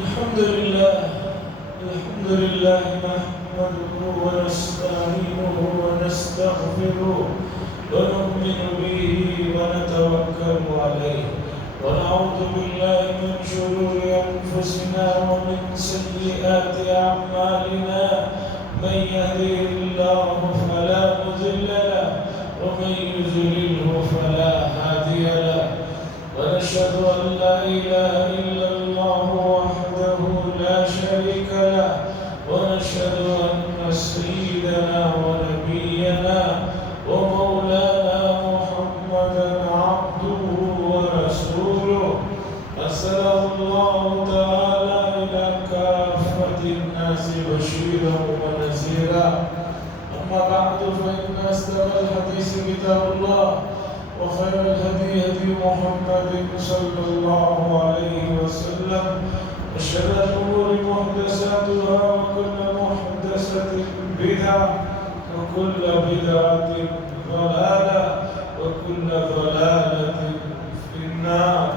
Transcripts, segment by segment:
الحمد لله نحمده ونستعينه ونستغفره ونؤمن به ونتوكل عليه ونعوذ بالله من شرور أنفسنا ومن سيئات أعمالنا من يهده الله فلا مضل له ومن يضلله فلا هادي له ونشهد أن لا إله إلا الله وحده لا شريك له ونشهد أن سيدنا ونبينا ومولانا محمدا عبده ورسوله أرسله الله تعالى إلى كافة الناس بشيرا ونذيرا أما بعد فإن أصدق الحديث كتاب الله وخير الهدي هدي محمد صلى الله عليه وسلم وشر الأمور محدثاتها وكل محدثة بدعة وكل بدعة ضلالة وكل ضلالة في النار.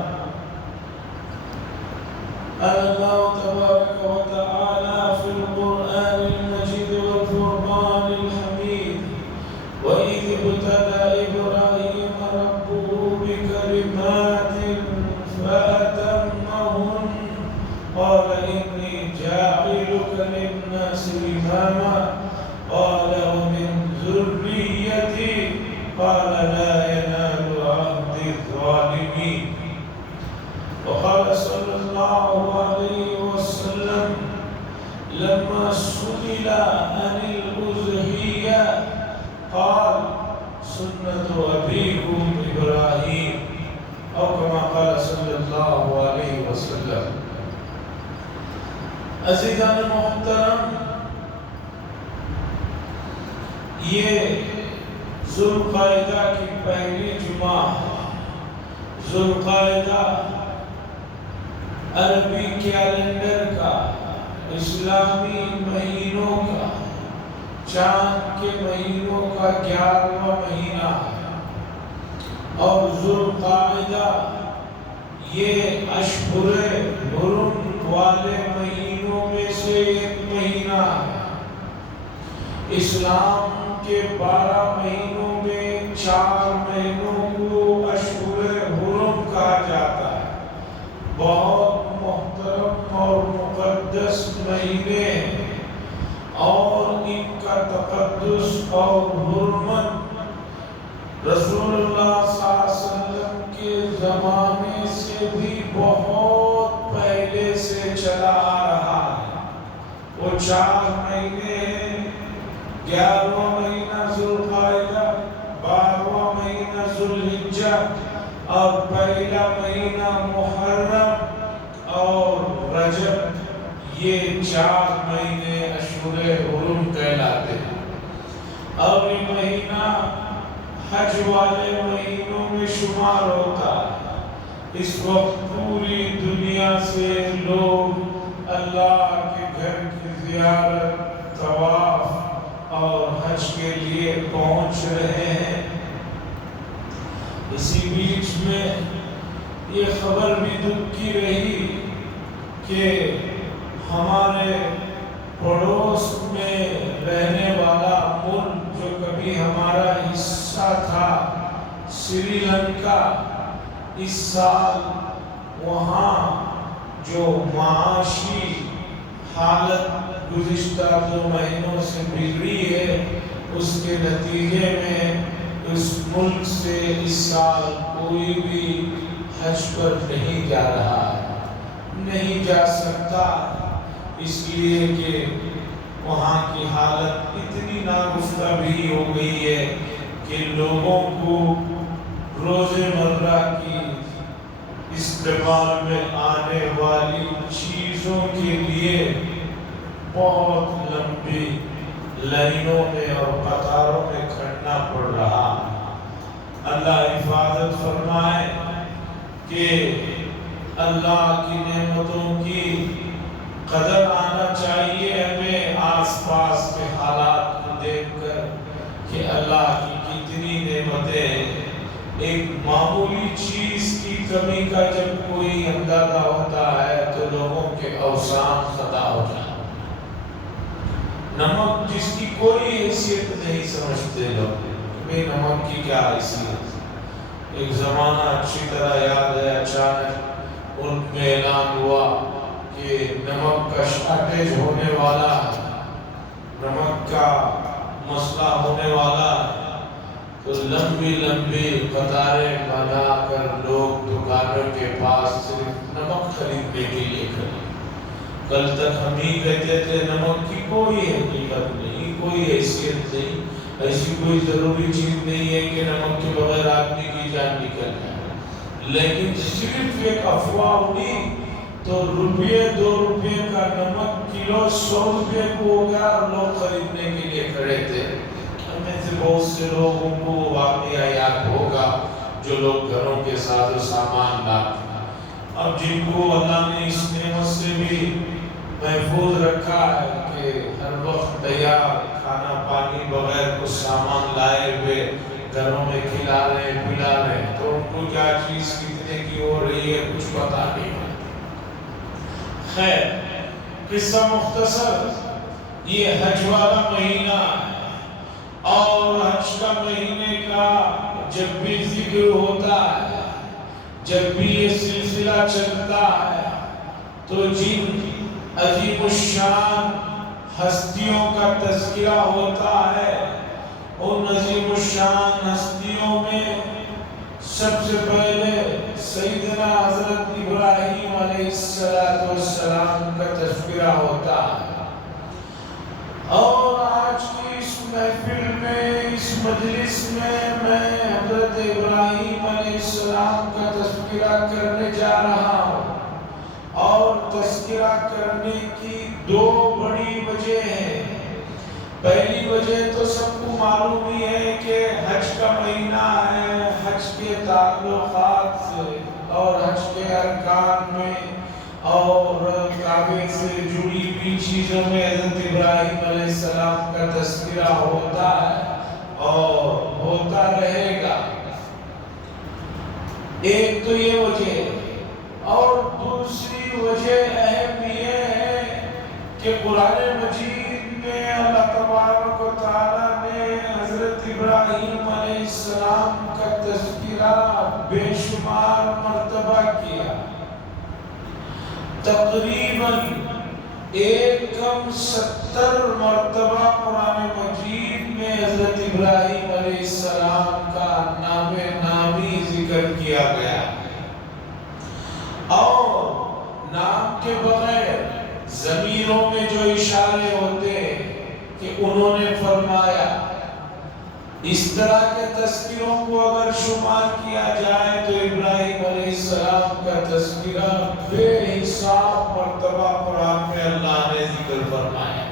قال الله تبارك وتعالى في القرآن المجيد والفرقان الحميد: وإذ ابتلى إبراهيم ربه بكلمات فأتمهن قال إني جاعلك للناس إماما قال ومن ذريتي قال لا ينال عهد الظالمين. وقال صلى الله عليه وسلم لما سئل عن الأضحية قال سنة أبيكم إبراهيم أو كما قال صلى الله عليه وسلم. عزیزان محترم، یہ ذوالقعدہ کی پہلی جمعہ ہے۔ ذوالقعدہ عربی کیلنڈر کا، اسلامی مہینوں کا، چاند کے مہینوں کا 11واں مہینہ ہے، اور ذوالقعدہ یہ اشہر حرم والے مہینوں میں سے ایک مہینہ ہے۔ اسلام کے 12 مہینوں میں 4 مہینوں کو اشہر حرم کہا جاتا ہے۔ بہت محترم اور مقدس مہینے ہیں، اور ان کا تقدس اور حرمت رسول اللہ صلی اللہ علیہ وسلم کے زمانے سے بھی بہت پہلے سے چلا آ رہا ہے۔ وہ 4 مہینے ہیں: 11واں مہینہ ذوالقعدہ، 12واں مہینہ ذوالحجہ، اور پہلا مہینہ محرم اور رجب۔ یہ 4 مہینے اشہر حرم کہلاتے ہیں، اور یہ مہینہ حج والے مہینوں میں شمار ہوتا ہے۔ اس وقت پوری دنیا سے لوگ اللہ کے گھر کی زیارت، طواف اور حج کے لیے پہنچ رہے ہیں۔ اسی بیچ میں یہ خبر بھی دکھ کی رہی کہ ہمارے پڑوس میں رہنے والا ملک جو کبھی ہمارا حصہ تھا، سری لنکا، اس سال وہاں جو معاشی حالت گزشتہ 2 مہینوں سے بگڑی ہے، اس کے نتیجے میں اس ملک سے اس سال کوئی بھی حج پر نہیں جا رہا، نہیں جا سکتا، اس لیے کہ وہاں کی حالت اتنی ناگفتہ بھی ہو گئی ہے کہ لوگوں کو روزمرہ کی استعمال میں آنے والی چیزوں کے لیے بہت لمبی لائنوں میں اور قطاروں میں کھڑنا پڑ رہا۔ اللہ حفاظت فرمائے کہ اللہ کی نعمتوں کی قدر آنا چاہیے ہمیں آس پاس کے حالات کو دیکھ کر کہ اللہ کی کتنی نعمتیں ہیں۔ ایک معمولی چیز کی کمی کا جب کوئی اندازہ ہوتا ہے تو لوگوں کے اوسان خطا ہو جائے۔ نمک جس کی کوئی حیثیت نہیں سمجھتے لوگ، کہ نمک کی کیا حیثیت۔ ایک زمانہ اچھی طرح یاد ہے، اچانک ملک میں اعلان ہوا کہ نمک کا شارٹیج ہونے والا ہے، نمک کا مسئلہ ہونے والا ہے، تو لمبی لمبی قطاریں بنا کر لوگ دکانوں کے پاس صرف نمک خریدنے کے لیے کھڑے۔ کل تک ہم ہی کہتے تھے نمک کی کوئی حقیقت نہیں، کوئی حیثیت نہیں، ایسی کوئی ضروری چیز نہیں ہے کہ نمک کے بغیر آدمی کی جان نکل جائے۔ لیکن صرف ایک افواہ اڑی تو روپیے 2 روپے کا نمک کلو 100 روپے کو ہو گیا اور لوگ خریدنے کے لیے کھڑے تھے۔ ہمیں سے بہت سے لوگوں کو واقعہ یاد ہوگا جو لوگ گھروں کے ساتھ سامان لاتے ہیں۔ اب جن کو اللہ نے اس نعمت سے بھی محفوظ رکھا ہے کہ ہر وقت تیار کھانا پانی بغیر کچھ سامان لائے ہوئے گھروں میں کھلا رہے پلا رہے، تو ان کو کیا چیز کتنے کی ہو رہی ہے کچھ پتا نہیں ہے۔ خیر، قصہ مختصر، یہ حج والا مہینہ ہے اور حج کا مہینے کا جب بھی ذکر ہوتا ہے، جب بھی یہ سلسلہ چلتا ہے، تو جن عظیم الشان ہستیوں کا تذکرہ ہوتا ہے، ان عظیم الشان ہستیوں میں سب سے پہلے سیدنا حضرت ابراہیم علیہ السلام کا تذکرہ ہوتا ہے۔ اور آج کی اس محفل میں، اس مجلس میں حضرت ابراہیم علیہ السلام کا تذکرہ کرنے جا رہا ہوں، اور تذکرہ کرنے کی 2 بڑی وجہ ہیں۔ پہلی وجہ تو سب کو معلوم ہی ہے کہ حج کا مہینہ ہے، حج کے تعلقات سے اور حج کے ارکان میں اور کعبے سے جڑی ہوئی چیزوں میں حضرت ابراہیم علیہ السلام کا تذکرہ ہوتا ہے اور ہوتا رہے گا۔ ایک تو یہ وجہ ہے، اور دوسری وجہ اہم یہ ہے کہ قرآن مجید میں اللہ تبارک و تعالیٰ نے حضرت ابراہیم علیہ السلام کا تذکرہ بے شمار مرتبہ کیا، تقریباً 70 مرتبہ قرآن مجید میں حضرت ابراہیم علیہ السلام کا نام نامی ذکر کیا گیا، اور نام کے بغیر ضمیروں میں جو اشارے ہوتے کہ انہوں نے فرمایا، اس طرح کے تذکروں کو اگر شمار کیا جائے تو ابراہیم علیہ السلام کا تذکرہ بے حساب مرتبہ قرآن میں اللہ نے ذکر فرمایا۔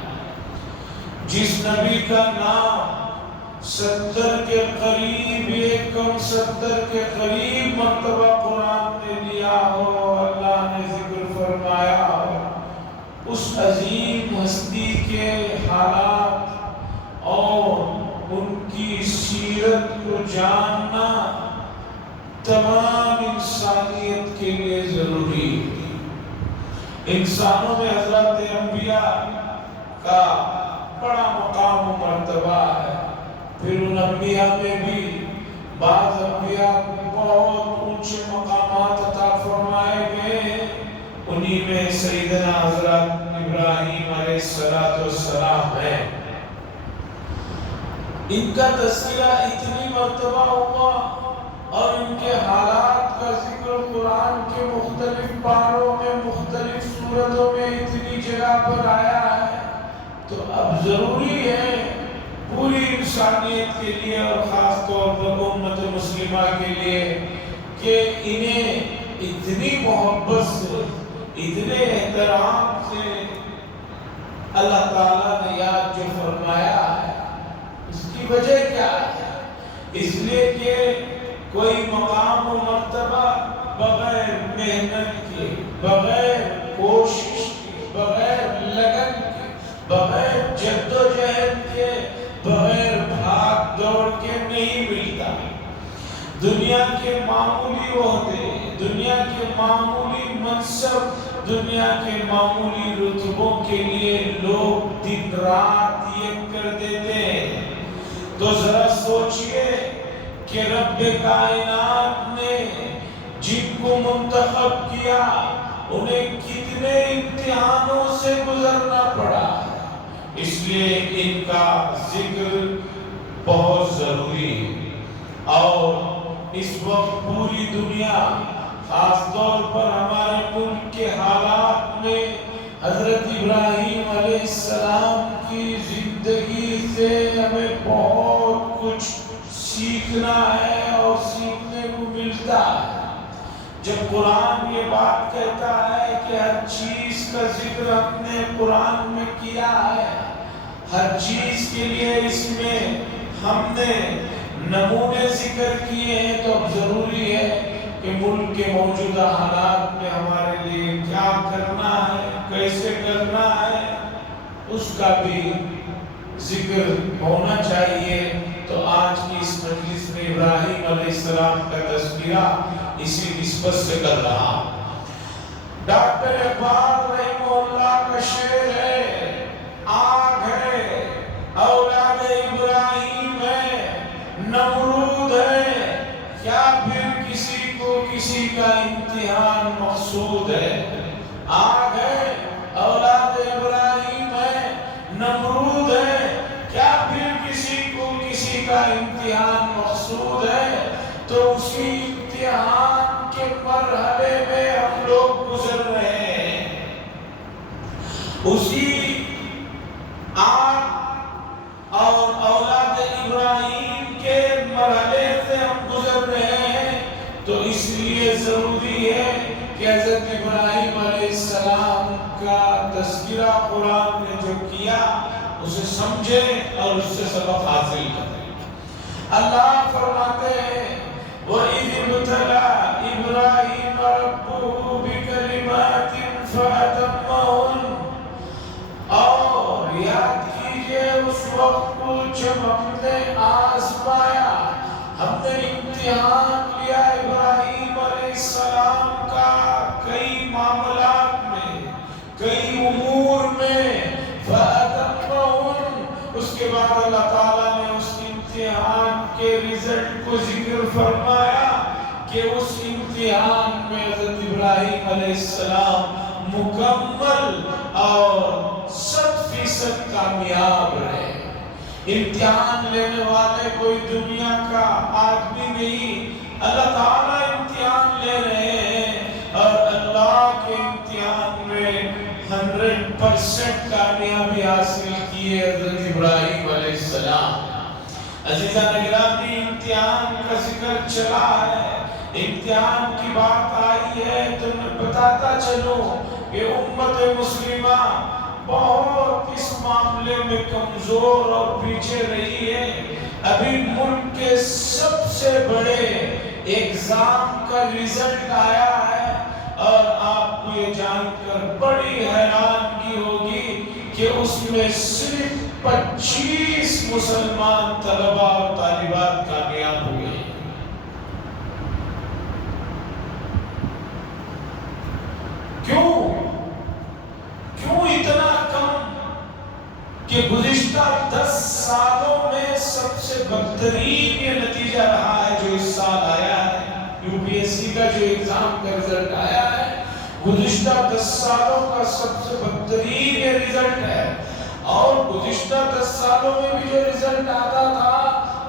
جس نبی کا نام 70 کے قریب، 70 کے قریب مرتبہ قرآن نے لیا ہو، اللہ نے ذکر فرمایا ہو، اس عظیم ہستی کے حالات اور ان کی سیرت کو جاننا تمام انسانیت کے لیے ضروری ہے۔ انسانوں میں حضرت انبیاء کا بڑا مقام و مرتبہ ہے، پھر ان انبیاء میں بھی بعض انبیاء کو بہت اونچے مقامات عطا فرمائے گئے، انہی میں سیدنا حضرت ابراہیم علیہ السلام ہے۔ ان کا تذکرہ اتنی مرتبہ ہوا اور ان کے حالات کا ذکر قرآن کے مختلف پاروں میں، مختلف صورتوں میں اتنی جگہ پر آیا ہے، تو اب ضروری ہے پوری انسانیت کے لیے اور خاص طور پر امت مسلمہ کے لیے کہ انہیں اتنی محبت سے، اتنے احترام سے اللہ تعالیٰ نے یاد جو فرمایا ہے، اس کی وجہ کیا ہے؟ اس لیے کہ کوئی مقام و مرتبہ بغیر محنت کے، بغیر کوشش کے، بغیر لگن کے، بغیر جد و جہد کے، بغیر بھاگ دوڑ کے نہیں ملتا۔ دنیا کے معمولی عہدے، دنیا کے معمولی منصب دنیا کے معمولی رتبوں کے لیے لوگ دن رات ایک کر دیتے ہیں، تو ذرا سوچئے کہ رب کائنات نے جن کو منتخب کیا انہیں کتنے امتحانوں سے گزرنا پڑا، اس لیے ان کا ذکر بہت ضروری ہے۔ اور اس وقت پوری دنیا، خاص طور پر ہمارے ملک کے حالات میں، حضرت ابراہیم علیہ السلام کی زندگی سے ہمیں بہت کچھ سیکھنا ہے اور سیکھنے کو ملتا ہے۔ جب قرآن یہ بات کہتا ہے کہ ہر چیز کا ذکر ہم نے قرآن میں کیا ہے، ہر چیز کے لیے اس میں ہم نے نمونے ذکر کیے ہیں، تو اب ضروری ہے کہ ملک کے موجودہ حالات میں ہمارے لیے کیا کرنا ہے، کیسے کرنا ہے، اس کا بھی ذکر ہونا چاہیے۔ تو آج کی اس مجلس میں ابراہیم علیہ السلام کا تذکرہ اسی نسبت سے کر رہا۔ ڈاکٹر اقبال رحمہ اللہ کا شعر ہے، آگ ہے، اولاد ابراہیم ہے، نمرود ہے، کیا پھر کسی کو کسی کا امتحان مقصود ہے۔ آگ ہے، اولاد ابراہیم ہے، نمرود ہے، کیا پھر کسی کو کسی کا امتحان مقصود ہے۔ تو اسی امتحان کے مرحلے میں ہم لوگ گزر رہے ہیں، اسی آگ اور اولاد ابراہیم کے مرحلے سے ہم گزر رہے ہیں۔ تو اس لیے ضروری ہے کہ حضرت ابراہیم علیہ السلام کا تذکرہ قرآن نے جو کیا اسے سمجھیں اور اس سے سبق حاصل کریں۔ اللہ فرماتے ہیں وَإِذِ ابْتَلَىٰ إِبْرَاهِيمَ رَبُّهُ بِكَلِمَاتٍ فَأَتَمَّهُنَّ، اور یاد کیجئے اس وقت کو جب ہم نے آزمایا، ہم نے امتحان لیا ابراہیم علیہ السلام کا کئی معاملات میں، کئی امور میں، فَأَتَمَّهُنَّ، اس کے بعد اللہ تعالیٰ نے اس امتحان کے رزلٹ کو ذکر فرمایا کہ اس امتحان میں حضرت ابراہیم علیہ السلام مکمل اور 100% کامیاب رہے۔ امتحان لینے والے کوئی دنیا کا آدمی نہیں، اللہ تعالیٰ امتحان لے رہے ہیں، اور اللہ کے امتحان میں 100% کامیابی حاصل کی ہے حضرت ابراہیم علیہ السلام۔ عزیزان گرامی، امتحان کا ذکر چلا ہے، امتحان کی بات آئی ہے، تو میں بتاتا چلوں کہ امت مسلمہ بہت اس معاملے میں کمزور اور پیچھے رہی ہے۔ ابھی ملک کے سب سے بڑے ایگزام کا رزلٹ آیا ہے، اور آپ کو یہ جان کر بڑی حیرانگی ہوگی کہ اس میں صرف 25 مسلمان طلبہ اور طالبات کامیاب ہوئے۔ کیوں اتنا کم؟ کہ گزشتہ 10 سالوں میں سب سے بدترین یہ نتیجہ رہا ہے جو اس سال آیا ہے، یو پی ایس سی کا جو ایگزام کا رزلٹ آیا ہے، گزشتہ 10 سالوں کا سب سے بدترین یہ رزلٹ ہے۔ اور گزشتہ 10 سالوں میں بھی جو رزلٹ آتا تھا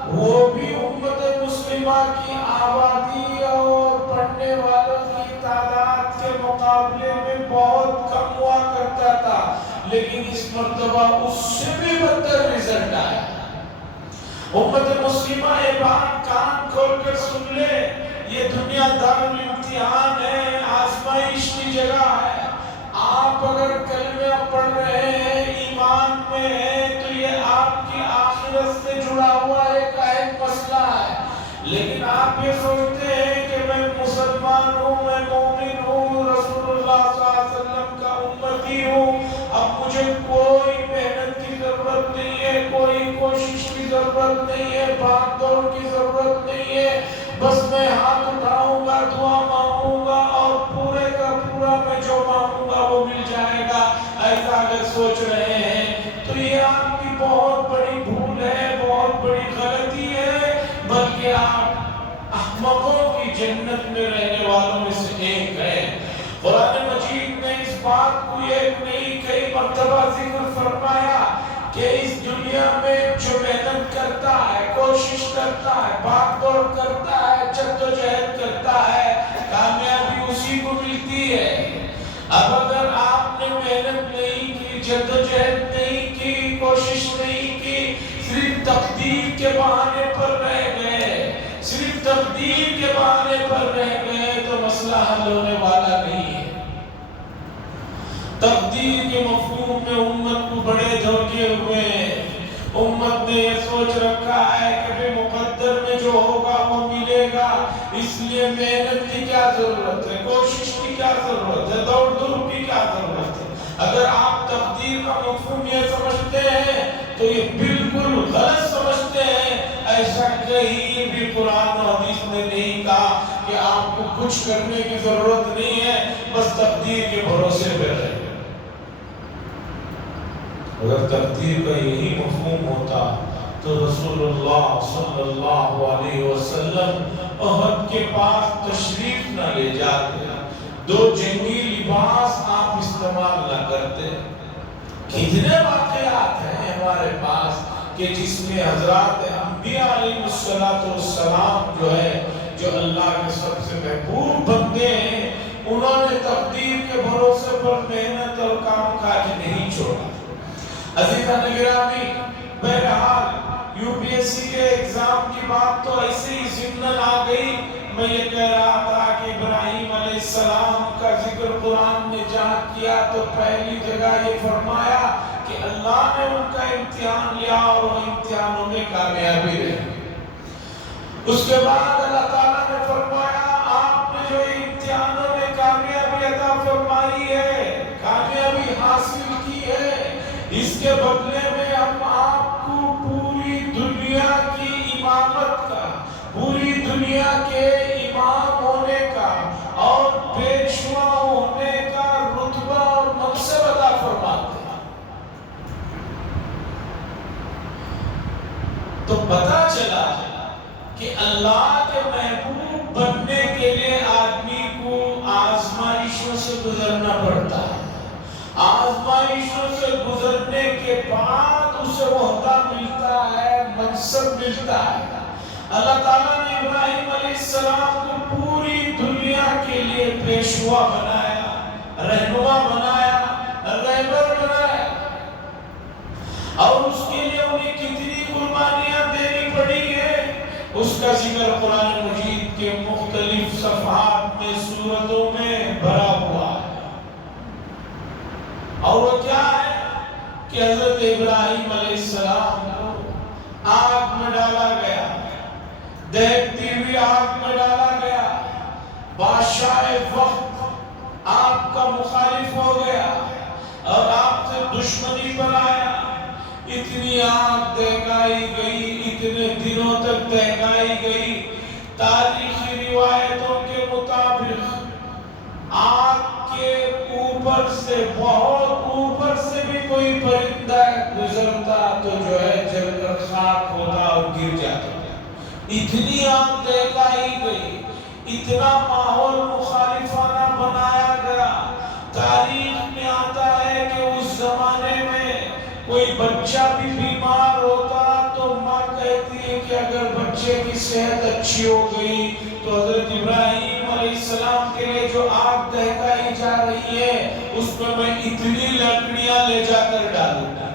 وہ بھی امت مسلمہ کی آبادی اور پڑھنے والوں کی تعداد کے مقابلے میں بہت کم ہوا کرتا تھا، لیکن اس مرتبہ اس سے بھی بدتر رزلٹ آیا۔ امت مسلمہ یہ بات کان کھول کر سن لے، یہ دنیا دارالامتحان ہے، آزمائش کی جگہ ہے۔ آپ اگر کلمہ پڑھ رہے ہیں، ایمان میں ہیں، تو یہ آپ کی آخرت سے جڑا ہوا ایک اہم مسئلہ ہے۔ لیکن آپ یہ سوچتے ہیں کہ میں مسلمان ہوں، میں مومن ہوں، رسول اللہ صلی اللہ علیہ وسلم کا امتی ہوں، اب مجھے کوئی محنت کی ضرورت نہیں ہے، کوئی کوشش کی ضرورت نہیں ہے، بھاگ دوڑ کی ضرورت نہیں ہے، بس میں ہاتھ اٹھاؤں گا، دعا مانگوں گا، اور پورے کا پورا میں جو مانگوں گا سوچ رہے ہیں تو یہ آپ کی بہت بڑی بھول ہے، بہت بڑی غلطی ہے، بلکہ آپ احمقوں کی جنت میں رہنے والوں میں سے ایک ہیں۔ قرآن مجید نے اس بات کو ایک نہیں کئی مرتبہ ذکر فرمایا کہ اس دنیا میں جو محنت کرتا ہے، کوشش کرتا ہے، بھاگ دوڑ کرتا ہے، جدوجہد کرتا ہے، کامیابی اسی کو ملتی ہے۔ اب اگر آپ نے محنت نہیں کی، جدوجہد نہیں کی، کوشش نہیں کی، صرف تقدیر کے بہانے پر رہ گئے، صرف تقدیر کے بہانے پر رہ گئے تو مسئلہ حل ہونے والا نہیں ہے۔ تقدیر کے مفہوم میں امت کو بڑے دھوکے ہوئے ہیں۔ امت نے یہ سوچ رکھا ہے کہ بھی مقدر میں جو ہوگا وہ ملے گا، اس لیے محنت کی کیا ضرورت ہے، کوشش کی کیا ضرورت ہے، دوڑ دھوپ کی کیا ضرورت ہے۔ اگر آپ تقدیر کا مفہوم یہ سمجھتے ہیں تو یہ بالکل غلط سمجھتے ہیں۔ ایسا کہیں بھی قرآن و حدیث نے نہیں کہا کہ آپ کو کچھ کرنے کی ضرورت نہیں ہے، بس تقدیر کے بھروسے پہ رہیں۔ اگر تقدیر کا یہی مفہوم ہوتا تو رسول اللہ صلی اللہ علیہ وسلم احد کے پاس تشریف نہ لے جاتے، دو جنگی لباس آپ استعمال نہ کرتے۔ کتنے واقعات ہیں ہمارے پاس کہ جس میں حضرات انبیاء علیہ السلام جو ہے، جو اللہ کے سب سے محبوب بندے ہیں، انہوں نے تقدیر کے بھروسے پر محنت اور کام کاج نہیں چھوڑا۔ عزیزان گرامی، بہرحال یو پی ایس سی کے ایگزام کی بات تو ایسے ہی ضمناً آ گئی۔ میں یہ کہہ رہا تھا کہ ابراہیم علیہ السلام کا ذکر قرآن نے جہاں کیا تو پہلی جگہ یہ فرمایا کہ اللہ نے ان کا امتحان لیا اور وہ امتحانوں میں کامیابی رہی۔ اس کے بعد اللہ تعالیٰ نے فرمایا آپ نے جو امتحانوں میں کامیابی عطا فرمائی ہے، کامیابی حاصل کی ہے، اس کے بدلے میں ہم آپ کو پوری دنیا کی امامت کا، پوری دنیا کے امام ہونے کا اور پیشوا ہونے کا رتبہ اور منصب عطا فرماتے ہیں۔ تو پتہ چلا کہ اللہ کے محبوب بننے کے لیے آدمی کو آزمائشوں سے گزرنا پڑتا ہے۔ آزمائشوں سے گزرنے کے بعد اسے عہدہ ملتا ہے، منصب ملتا ہے۔ اللہ تعالیٰ نے ابراہیم علیہ السلام کو پوری دنیا کے لیے پیشوا بنایا، رہنما بنایا، رہبر بنایا، اور اس کے لیے انہیں کتنی قربانیاں دینی پڑی ہیں اس کا ذکر قرآن مجید کے مختلف صفحات میں، سورتوں میں بھرا ہوا ہے۔ اور وہ کیا ہے کہ حضرت ابراہیم علیہ السلام کو آگ میں ڈالا گیا، دہتی ہوئی آگ میں ڈالا گیا، بادشاہ وقت آپ کا مخالف ہو گیا اور آپ سے دشمنی پر آیا، اتنی آگ دہکائی گئی، اتنے دنوں تک دہکائی گئی۔ تاریخی روایتوں کے مطابق آگ کے اوپر سے، بہت اوپر سے بھی کوئی پرندہ گزرتا تو جو ہے جل کر خاک ہوتا اور گر جاتا۔ اتنی آگ دہکائی گئی، اتنا ماحول مخالفانہ بنایا گیا۔ تاریخ میں آتا ہے کہ اس زمانے میں کوئی بچہ بھی بیمار ہوتا تو ماں کہتی ہے کہ اگر بچے کی صحت اچھی ہو گئی تو حضرت ابراہیم علیہ السلام کے لیے جو آگ دہکائی جا رہی ہے اس میں اتنی لکڑیاں لے جا کر ڈالوں گا۔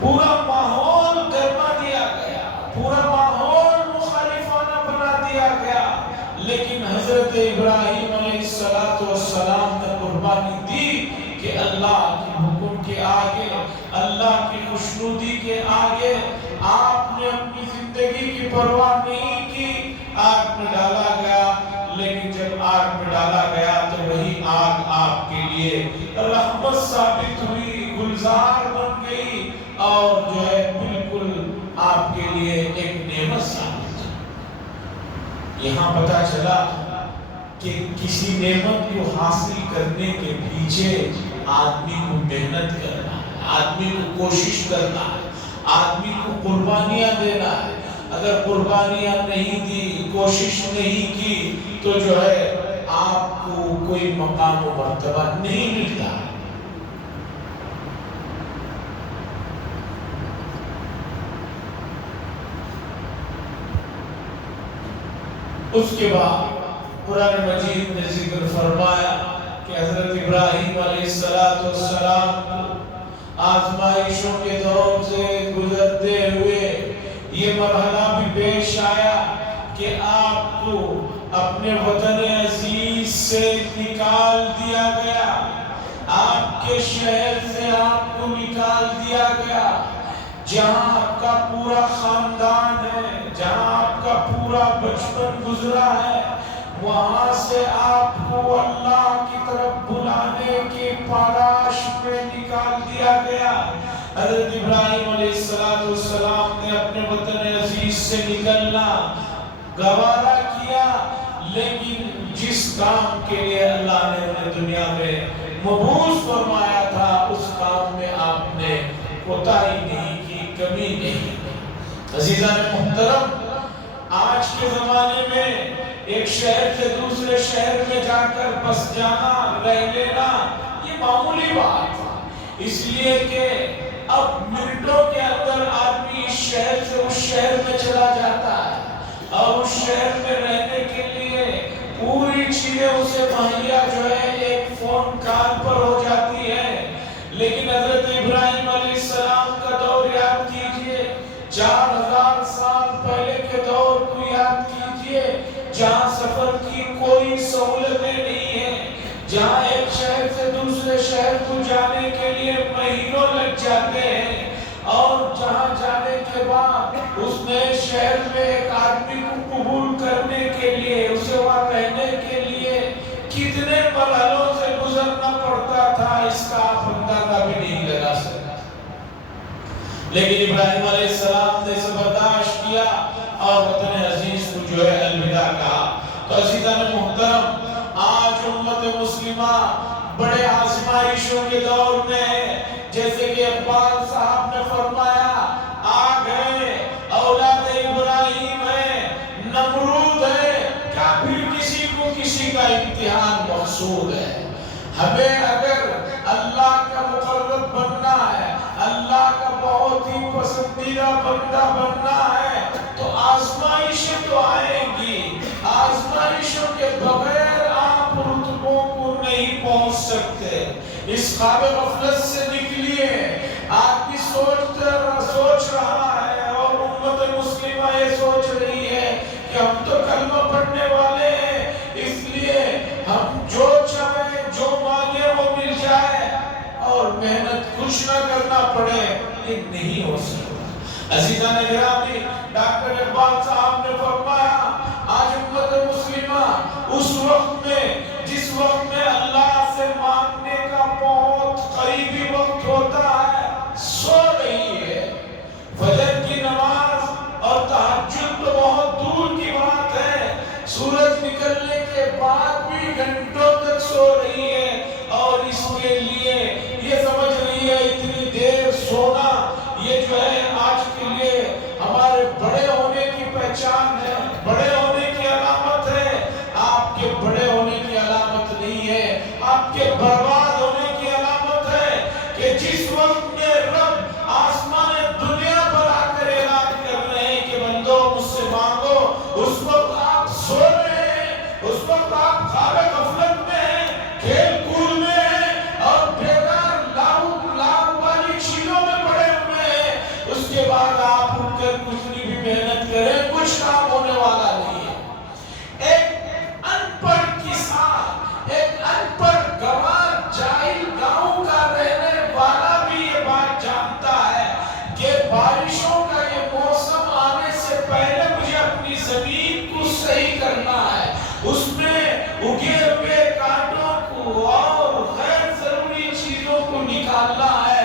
پورا ماحول گرما دیا گیا، پورا ماحول مخالفانہ بنا دیا گیا، لیکن حضرت ابراہیم علیہ السلام نے قربانی دی کہ اللہ کے حکم کے آگے، اللہ کی خوشنودی کے آگے آپ نے اپنی زندگی کی پرواہ نہیں کی۔ آگ میں ڈالا گیا، لیکن جب آگ میں ڈالا گیا تو وہی آگ آپ کے لیے رحمت ثابت ہوئی، گلزار بن گئی اور جو ہے بالکل آپ کے لیے ایک نعمت ثابت ہوئی۔ یہاں پتہ چلا کہ کسی نعمت کو حاصل کرنے کے پیچھے آدمی کو محنت کرنا ہے، آدمی کو کوشش کرنا ہے، آدمی کو قربانیاں دینا ہے۔ اگر قربانیاں نہیں دی، کوشش نہیں کی تو جو ہے آپ کو کوئی مقام و مرتبہ نہیں ملتا ہے۔ اس کے بعد قرآن مجید نے ذکر فرمایا کہ حضرت ابراہیم علیہ السلام کو آزمائشوں کے دور سے گزرتے ہوئے یہ مرحلہ بھی پیش آیا کہ آپ کو اپنے وطن عزیز سے نکال دیا گیا، آپ کے شہر سے آپ کو نکال دیا گیا، جہاں آپ کا پورا خاندان ہے، جہاں آپ کا پورا بچپن گزرا ہے، وہاں سے آپ کو اللہ کی طرف بلانے کی پاراش میں نکال دیا گیا۔ حضرت ابراہیم علیہ السلام نے اپنے وطن عزیز سے نکلنا گوارا کیا، لیکن جس کام کے لیے اللہ نے انہیں دنیا میں مبعوث فرمایا تھا اس کام میں آپ نے کوتاہی نہیں کی، کمی نہیں کی۔ عزیزان محترم، آج کے زمانے میں ایک شہر سے دوسرے شہر میں جا کر بس جانا، رہ لینا یہ معمولی بات ہے، اس لیے کہ اب منٹوں کے اندر آدمی اس شہر سے اس شہر میں چلا جاتا ہے اور اس شہر میں رہنے کے لیے پوری چیزیں اسے مہیا جو ہے ایک فون کال پر ہو جاتی ہے۔ لیکن حضرت ابراہیم علیہ السلام کا دور یاد کیجئے، 4000 سال پہلے کے دور کو یاد کیجئے، جہاں سفر کی کوئی سہولتیں نہیں ہیں، جہاں ایک شہر سے دوسرے شہر کو جانے کے لیے مہینوں لگ جاتے ہیں، اور جہاں جانے کے بعد اس نئے شہر میں ایک آدمی کو قبول کرنے کے لیے، اسے وہاں رہنے کے لیے کتنے مرحلوں سے گزرنا پڑتا تھا، اس کا آپ اندازہ بھی نہیں لگا سکتے۔ لیکن ابراہیم علیہ السلام نے اسے برداشت کیا اور وطن عزیز کو جو ہے الوداع کہا۔ تو عزیزان محترم، آج امت مسلمہ بڑے آزمائشوں کے دور میں ہے، جیسے کہ اقبال صاحب نے فرمایا، آ گئے اولاد ابراہیم ہے، نمرود ہے، کیا پھر کسی کو کسی کا امتحان محسود ہے۔ ہمیں اگر اللہ کا مقرب بننا ہے، اللہ کا بہت ہی پسندیدہ بندہ بننا ہے، تو آزمائشیں تو آئیں گی، آزمائشوں کے بغیر آپ رتبوں کو نہیں پہنچ سکتے۔ اس خواب غفلت سے نکلیے، آدمی سوچ رہا ہے اور امت مسلمہ یہ سوچ رہی ہے کہ ہم تو کلمہ پڑھنے والے ہیں، اس لیے ہم جو چاہیں جو مانگے وہ مل جائے اور محنت کچھ نہ کرنا پڑے، یہ نہیں ہو سکتا۔ عزیزان گرامی، ڈاکٹر اقبال صاحب نے فرمایا، آج امت مسلمہ اس وقت میں جس وقت میں اللہ سے مانگنے کا بہت قریبی وقت ہوتا ہے، سو رہی ہے۔ فجر کی نماز اور تہجد تو بہت دور کی بات ہے، سورج نکلنے کے بعد بھی گھنٹوں تک سو رہی ہے، اور اس کے لیے یہ سمجھ رہی ہے اتنی دیر سونا یہ جو ہے آج کے لیے ہمارے بڑے ہونے کی پہچان ہے، بڑے ہونے کی علامت ہے۔ آپ کے بڑے ہونے کی علامت نہیں ہے، آپ کے برباد ہونے کی علامت ہے کہ جس وقت میں رب آسمان دنیا پر آ کر اعلان کر رہے ہیں کہ بندو مجھ سے مانگو، اس وقت آپ سو رہے ہیں، اس وقت آپ خواب غفلت میں ہیں، کھیل کود میں ہیں اور بیکار لاؤ والی چیزوں میں پڑے ہوئے ہیں۔ اس کے بعد آپ اٹھ کر کتنی بھی محنت کریں، کچھ کام ہونے والا نہیں ہے۔ ایک ان پڑھ کسان، ایک ان پڑھ گوار جاہل گاؤں کا رہنے والا بھی یہ بات جانتا ہے کہ بارشوں کا یہ موسم آنے سے پہلے مجھے اپنی زمین کو صحیح کرنا ہے، اس میں اگے ہوئے کانٹوں کو اور غیر ضروری چیزوں کو نکالنا ہے،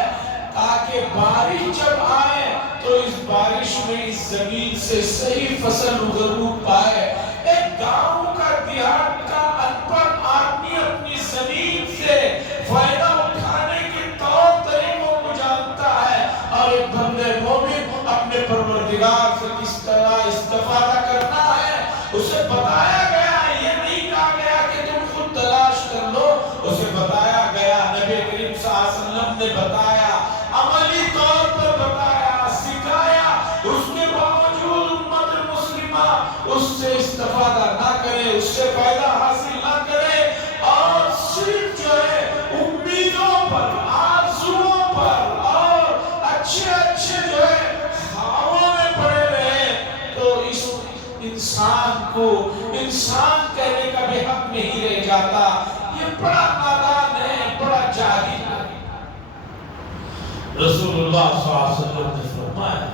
تاکہ بارش جب آئے تو اس بارش میں اس زمین سے صحیح فصل اگل پائے۔ ایک گاؤں کا دیہات کا اور ایک بندے مومن اپنے پروردگار سے کس طرح استفادہ کرنا ہے اسے بتایا گیا. یہ نہیں کہا گیا کہ تم خود تلاش کر لو. اسے بتایا گیا, نبی کریم صلی اللہ علیہ وسلم نے بتایا, عملی طور پر بتایا, سکھایا. اس کے باوجود امت مسلمہ اس سے استفادہ نہ کرے, اس سے فائدہ حاصل نہ کرے, اور صرف جو ہے امیدوں پر, آرزوؤں پر اور اچھے اچھے جو ہے خوابوں میں پڑے رہے, تو اس انسان کو انسان کہنے کا بھی حق نہیں رہ جاتا. یہ بڑا نادان ہے, بڑا جاہل ہے. رسول اللہ صلی اللہ علیہ وسلم نے فرمایا,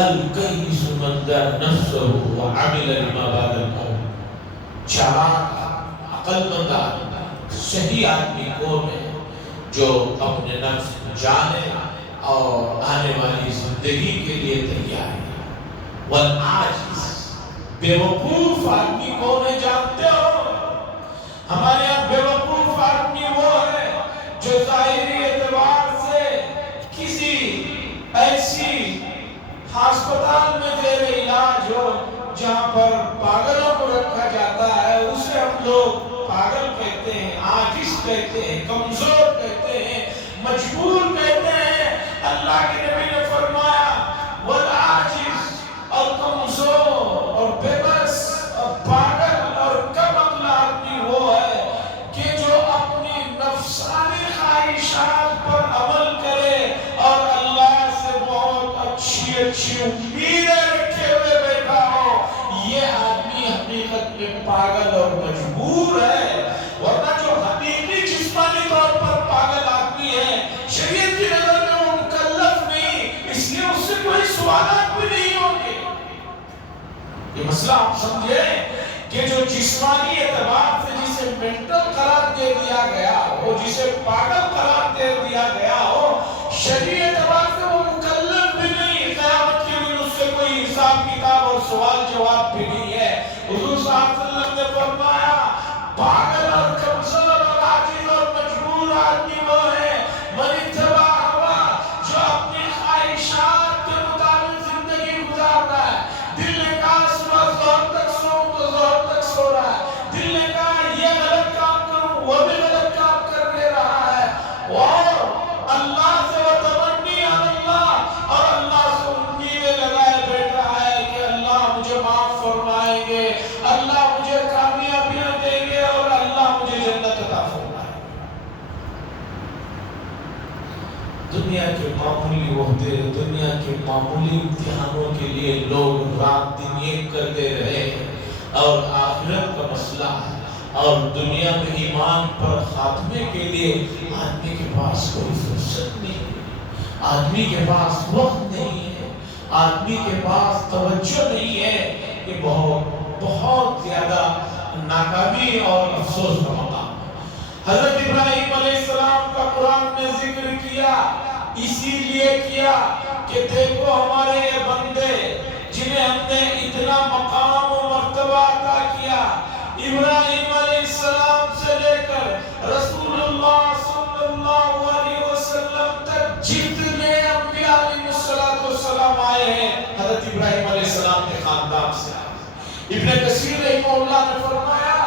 الکیس من دان نفسه وعمل لما بعد الموت. چالاک عقل مند آدمی, صحیح آدمی کون ہے جو اپنے نفس کو جانے اور آنے والی زندگی کے لیے تیار ہے. والعاجز, بیوقوف آدمی کون ہے جانتے ہو؟ ہمارے یہاں بیوقوف آدمی وہ ہے جو ظاہری اعتبار سے کسی ایسی ہسپتال میں زیر علاج ہو جہاں پر پاگلوں کو رکھا جاتا ہے, اسے ہم لوگ پاگل کہتے ہیں, عاجز کہتے ہیں, کمزور کہتے ہیں, مجبور کہتے ہیں. اللہ کے نبی نے فرمایا والعاجز, اور کمزور اور بے بس اور پاگل اور کم عقل آدمی وہ ہے کہ جو اپنی نفسانی خواہشات پر عمل کرے اور اللہ سے بہت اچھی اچھی امیدیں رکھے ہوئے بیٹھا ہو. یہ آدمی حقیقت میں پاگل اور مجبور ہے. ورنہ جو حقیقی جسمانی طور پر پاگل آدمی ہے, شریعت کی نظر میں وہ مکلف نہیں, اس لیے اس سے کوئی سوالات بھی نہیں ہوں گے. یہ مسئلہ آپ سمجھیں کہ جو جسمانی اعتبار سے جسے مینٹل قرار دے دیا گیا ہو, جسے پاگل قرار دے دیا گیا ہو, شرعی اعتبار سے وہ مکلف بھی نہیں. قیامت کے دن اس سے کوئی حساب کتاب اور سوال جواب بھی نہیں ہے. حضور صلی اللہ علیہ وسلم نے فرمایا پاگل اور کمزور اور عاجز اور مجبور آدمی وہ ہے من اتبع ہوا, جو اپنی خواہشات کے مطابق زندگی گزار رہا ہے. دل نے کہا صبح ظہر تک سوؤں تو ظہر تک سو رہا ہے. دل نے کہا یہ غلط کام کروں, وہ بھی غلط کام کر دے رہا ہے. اور اللہ سے وہ تمنی اللہ, اور اللہ سے امیدیں لگائے بیٹھا ہے کہ اللہ مجھے معاف فرمائیں گے, اللہ مجھے کامیابیاں دیں گے, اور اللہ مجھے جنت عطا فرمائیں گے. دنیا کے معمولی عہدے, دنیا کے معمولی امتحانوں کے لیے لوگ رات دن ایک کرتے رہے, اور آخرت کا مسئلہ ہے اور دنیا میں ایمان پر خاتمے کے لیے آدمی کے پاس کوئی فرصت نہیں ہے, آدمی کے پاس وقت نہیں ہے, آدمی کے پاس توجہ نہیں ہے. یہ بہت زیادہ ناکامی اور افسوس کا مقام ہے. حضرت ابراہیم علیہ السلام کا قرآن نے ذکر کیا, اسی لیے کیا کہ دیکھو ہمارے یہ بندے جنہیں ہم نے اتنا مقام و مرتبہ عطا کیا, ابراہیم علیہ السلام سے لے کر رسول اللہ صلی اللہ علیہ وسلم تک جتنے انبیاء علیہ السلام آئے ہیں, حضرت ابراہیم علیہ السلام کے خاندان سے آئے. ابن کثیر رحمہ اللہ نے فرمایا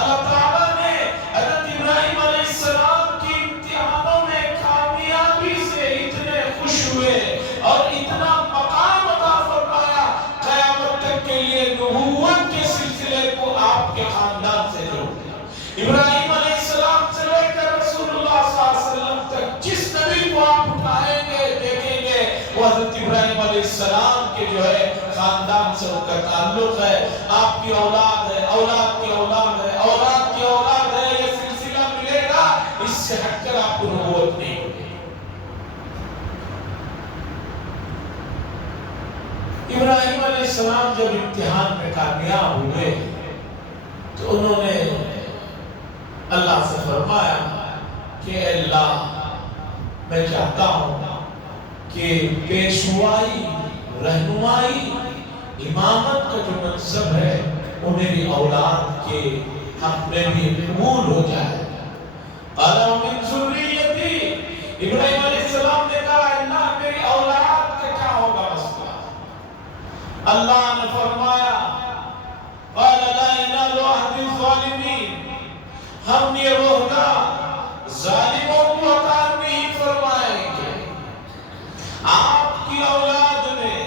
اللہ تعالیٰ نے حضرت ابراہیم علیہ السلام کی امتحانوں میں کامیابی سے اتنے خوش ہوئے اور اتنا مقام عطا فرمایا, قیامت تک کے لیے نبوت کے سلسلے کو آپ کے خاندان سے جوڑ دیا. ابراہیم علیہ السلام سے لے کر رسول اللہ صلی اللہ علیہ وسلم تک جس نبی کو آپ اٹھائیں گے دیکھیں گے وہ حضرت ابراہیم علیہ السلام کے جو ہے خاندان سے ان کا تعلق ہے. آپ کی اولاد ہے, اولاد کی اولاد ہے, اولاد کی اولاد ہے, یہ سلسلہ ملے گا, اس سے ہٹ کر آپ کو نبوت نہیں ہوگی. ابراہیم علیہ السلام جب امتحان میں کامیاب ہوئے تو انہوں نے اللہ سے فرمایا کہ اللہ میں چاہتا ہوں کہ پیشوائی, رہنمائی, امامت کا جو منصب ہے وہ میری اولاد کے حق میں بھی قبول ہو جائے. قال من ذریتی, ابراہیم علیہ السلام نے کہا اللہ میری اللہ نے فرمایا قال لا ينال عهد الظالمین، ہم یہ عہدہ ظالموں کو عطا نہیں فرمائیں گے۔ آپ کی اولاد میں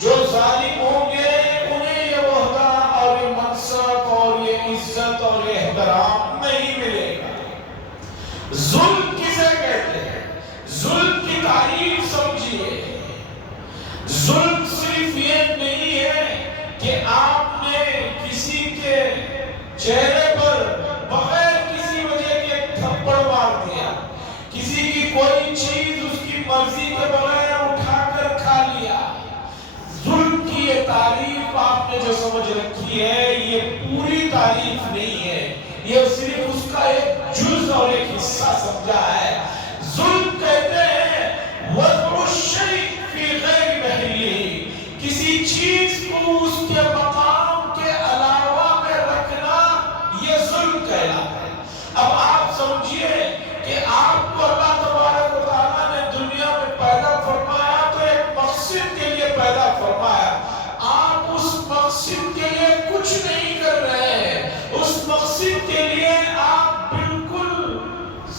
جو ظالم ہوں گے انہیں یہ عہدہ اور یہ منصب اور یہ عزت اور یہ احترام نہیں ملے گا۔ ظلم کسے کہتے ہیں؟ ظلم کی تعریف سمجھیے۔ ظلم صرف یہ نہیں ہے کہ آپ نے کسی کے چہرے پر بغیر کسی وجہ کے تھپڑ مار دیا، کسی کی کوئی چیز اس کی مرضی کے بغیر اٹھا کر کھا لیا۔ ظلم کی یہ تعریف آپ نے جو سمجھ رکھی ہے یہ پوری تعریف نہیں ہے، یہ صرف اس کا ایک جز اور ایک حصہ سمجھا ہے۔ ظلم کہتے ہیں وضع الشیء فی غیر محلہ، کسی چیز کو اس کے مقام کے علاوہ میں رکھنا، یہ ظلم کہلاتا ہے۔ اب آپ سمجھیے کہ آپ کو اللہ تبارک و تعالیٰ نے دنیا میں پیدا فرمایا تو ایک مقصد کے لیے پیدا فرمایا، آپ اس مقصد کے لیے کچھ نہیں کر رہے ہیں، اس مقصد کے لیے آپ بالکل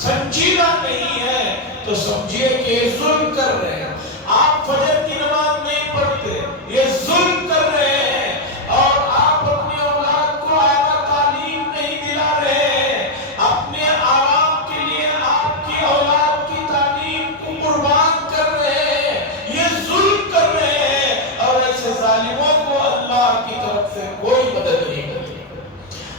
سنجیدہ نہیں ہیں، تو سمجھیے کہ یہ ظلم کر رہے ہیں۔ آپ فجر کی نماز نہیں پڑھتے، یہ ظلم کر رہے ہیں، اور آپ اپنی اولاد کو اعلیٰ تعلیم نہیں دلا رہے ہیں، اپنے آرام کے لیے آپ کی اولاد کی تعلیم کو قربان کر رہے ہیں، یہ ظلم کر رہے ہیں، اور ایسے ظالموں کو اللہ کی طرف سے کوئی مدد نہیں کرتی۔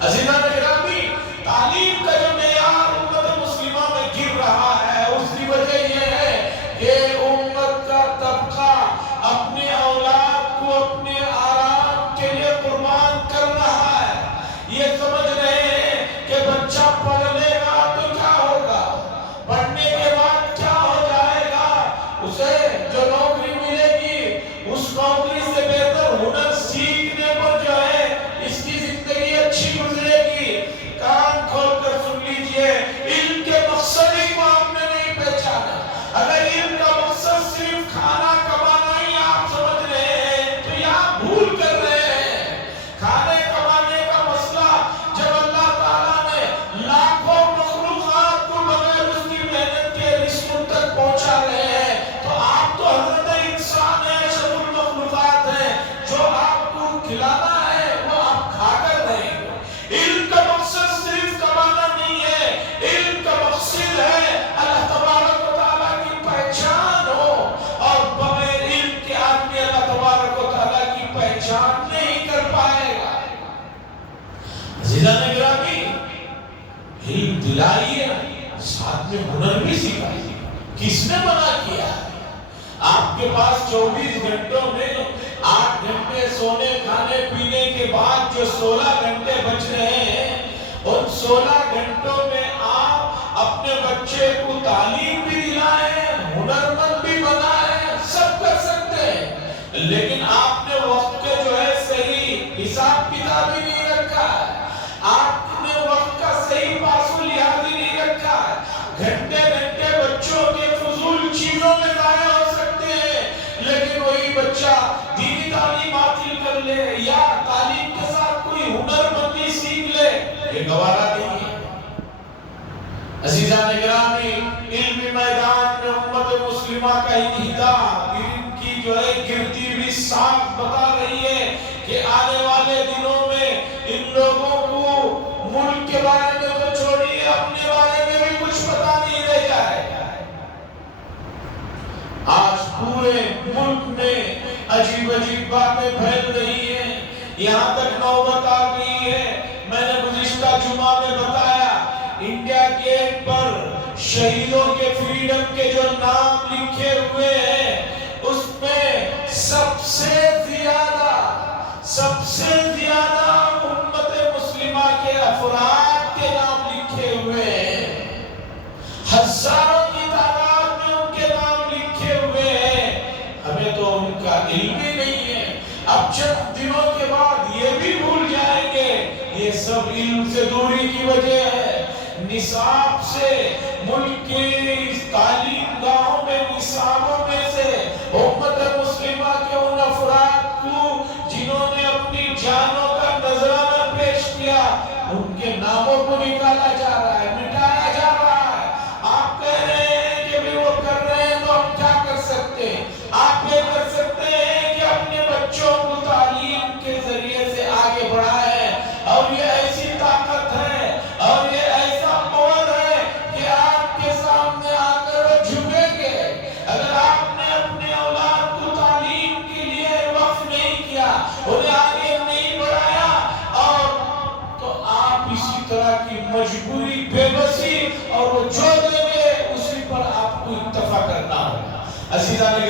عزیزان گرامی، تعلیم کا جو معیار امت مسلمہ میں گر رہا ہے اس کی وجہ یہ ہے کہ امت کا طبقہ اپنے اولاد کو اپنے آرام کے لیے قربان کر رہا ہے۔ یہ سمجھ رہے ہیں کہ بچہ پڑھ لے گا تو کیا ہوگا، پڑھنے کے بعد کیا ہو جائے گا، اسے جو نوکری ملے گی اس نوکری سے بہتر ہنر سیکھنے پر جو ہے اس کی زندگی اچھی گزرے گی۔ کان کھول کر سن لیجئے، علم کے مقصد ہی کو آپ نے نہیں پہچانا۔ اگر علم کا مقصد صرف کھانا کمانا ہی آپ سمجھ رہے ہیں تو یہ آپ بھول کر رہے ہیں۔ کھانے کمانے کا مسئلہ جب اللہ تعالیٰ نے لاکھوں مخلوقات کو بغیر اس کی محنت کے رزق ان تک پہنچا رہے ہیں، تو آپ تو حضرت انسان ہیں، اشرف المخلوقات ہیں، جو آپ کو کھلانا ہے وہ آپ کھا کر رہیں گے۔ علم کا مقصد صرف کمانا نہیں ہے، علم کا مقصد ہے اللہ تبارک و تعالیٰ کی پہچان ہو، اور بغیر علم کے آدمی اللہ تبارک و تعالیٰ کی پہچان نہیں کر پائے گا۔ عزیزان گرامی، علم دلائیے، ساتھ میں ہنر بھی سکھائیے۔ کس نے منع کیا؟ آپ کے پاس 24 گھنٹوں میں 8 گھنٹے سونے کھانے پینے کے بعد جو 16 گھنٹے بچ رہے ہیں، ان 16 گھنٹوں میں آپ اپنے بچے کو تعلیم بھی دلائیں، ہنرمند بھی بنائیں، سب کر سکتے ہیں، لیکن آپ نے وقت کے جو ہے صحیح حساب کتاب ہی نہیں رکھا ہے، آپ نے وقت کا صحیح پاس و لحاظ ہی نہیں رکھا ہے۔ گھنٹے گھنٹے بچوں کے فضول چیزوں میں ضائع ہو سکتے ہیں، لیکن وہی بچہ دینی تعلیم حاصل کر لے یا تعلیم کے ساتھ کوئی ہنرمندی سیکھ لے، یہ گوارا نہیں ہے۔ عزیزان گرامی، علمی میدان میں امت مسلمہ کا انہدام، علم کی جو ہے گرتی ہوئی ساکھ بتا رہی ہے کہ آنے والے دنوں میں ان لوگوں کو ملک کے بارے میں تو چھوڑیے، اپنے بارے میں بھی کچھ پتا نہیں رہ جائے گا۔ آج پورے ملک میں عجیب عجیب باتیں پھیل رہی ہیں، یہاں تک نوبت آ گئی ہے، میں نے گزشتہ جمعہ میں بتایا انڈیا گیٹ پر شہیدوں کے فریڈم کے جو نام لکھے ہوئے ہیں اس میں سب سے زیادہ امت مسلمہ کے افراد کے نام لکھے ہوئے ہیں، ہزاروں کی تعداد میں ان کے نام لکھے ہوئے ہیں، ہمیں تو ان کا علم ہی نہیں ہے۔ اب چند دنوں کے بعد یہ بھی بھول جائیں گے، یہ سب علم سے دوری کی وجہ ہے۔ نصاب سے ملک کی تعلیم گاہوں میں نصابوں میں سے امت مسلمہ کے ان افراد کو